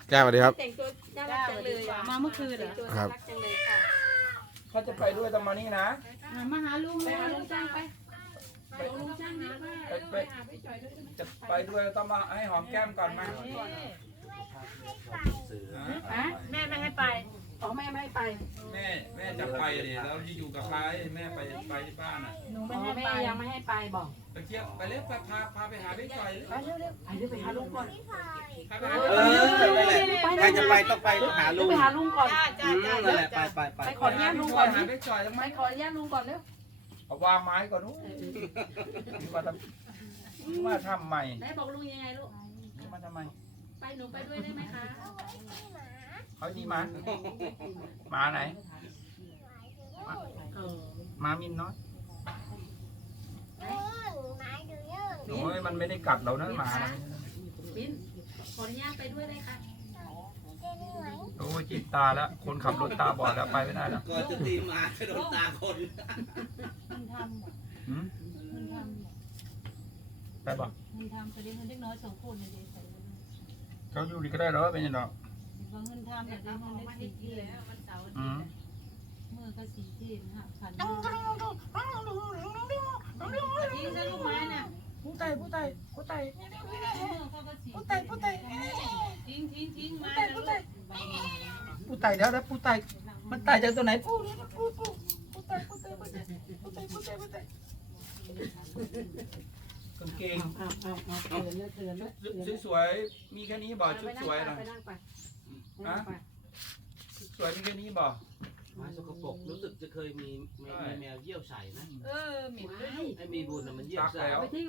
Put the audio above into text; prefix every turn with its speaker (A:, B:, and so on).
A: แก้วสวัสดีครับ
B: แต่งตัวน่ารักจังเลย
C: มาเมื่อคืนเหรอ
B: แต่งตัวน่ารักจังเลยค่ะ
D: เขาจะไปด้วยต้องมานี่นะ
C: มาหาลุง
B: ไป
C: เลย
B: หาลุงจ้างไปลุงจ้างนะว่า
D: ไปจะไปด้วยต้องมาให้หอมแก้มก่อนมา
B: อะ
C: แม่ไม่ให้ไป
B: อ๋อแม่ไม่ให้ไป
D: แม่จะไปดิแล้วจะอยู่กับใครแม่ไปที่บ้านอ่ะ
C: หนู
B: อ๋
C: ไม่
B: อ
C: ให้
B: แม่
C: ไป
B: ยังไม่ให้ไปบอก
D: ไปเที่ยวไปเล่นพาไปหาพี่จอย
B: ไปเร็วๆไปเดี๋ยวไปหาลุงก่อน
D: พาไปหา
E: เออนั่นแหละใครจะไปต้องไปหาลุง
B: ไปหาลุงก่อน
E: นั่นแหละไป
B: ไปขออนุญาตลุง
D: ก่
B: ก่
D: อ
B: อน น
D: หาพี่จอยทำไม
B: ไปขออนุญาตลุงก่อนเร็ว
D: เอาวางไม้ก่อนนู้นมาทำใหม่
B: ไหนบอกลุงยังไงลูก
D: มาทำไม
B: ไปหนูไปด้วยได้ไหมคะ
D: เขาที่มามาไหน
B: เออ
D: มามินน้อยโอ้ยมันไม่ได้กัดเรานะหมา
B: บินขออนุญาตไปด้วยเลยค่ะ
D: โอ้ยจิตตาแล้ว คนขับรถตาบอดแล้วไปไม่ได้แล้ว
E: ก่อนจะตีหมาก็โดนตาคน
C: มันทำ
D: หืม
C: มันท
D: ไปบอก
C: ำมันทำแต่เด็กเล็กน้อย2 คนเนี่ยเด็กใส่
D: เขาอยู่ดีก็ได้หรอเป็นยังไง
C: บางเงินทำเนี่ยเด็กเงินเล็ก4 ที่
D: อืม
C: มือก็4 ที่5,000ยิงซะลูกไม้น่ะ
D: ผู้ไต่มือ
C: เขาก็4
D: ผู้ไต่
C: ทิ้งมาแล้วลูก
D: ผู้ไต่เดี๋ยวแล้วผู้ไต่มันไต่จากตัวไหนผู้ไต่กางเกงชุดสวยมีแค่นี้บ่ชุดสวยนะ
B: ไปนั่งไป
D: ฮะชุดสวยมีแค่นี้บ่
E: หมาสกปรกรู้สึกจะเคยมีแมวเยี่ยวใส่นะ
C: เหม็นด้วย
E: ไอ้มีบุญน่ะมันเยี่ยวใส่
D: ซักแล้ว
B: ไปที่